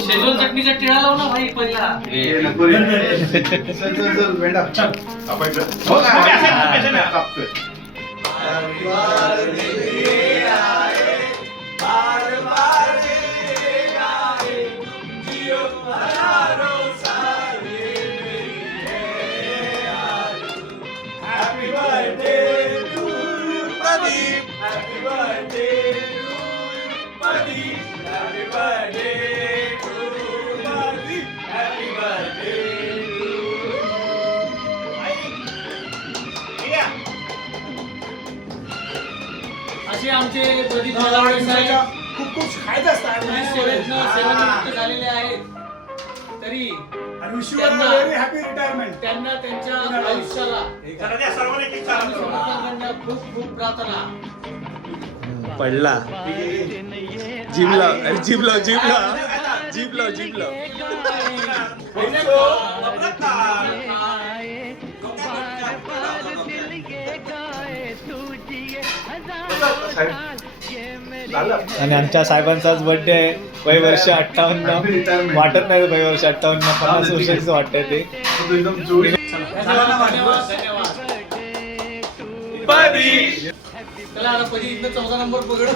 Schezwan चटणीचा टिळा लाव ना भाई पहिला. असे आमचे प्रदीप नलावडे साहेब खूप खूप खायचं असतं सेवानिवृत्त झालेले आहेत तरी त्यांना हॅपी रिटायरमेंट. त्यांना त्यांच्या आयुष्याला खूप खूप प्रार्थना. पडला जीभ लाव, अरे जीभ लाव, जीभ लाव, जीभ लाव, जीभ लाव. आणि आमच्या साहेबांचाच बर्थडे आहे. वय वर्ष 58. वाटत नाही वय वर्ष 58, 50 वर्षाचं वाटतंय ते. धन्यवाद. चला आता पदी इथं 14 नंबर पकड.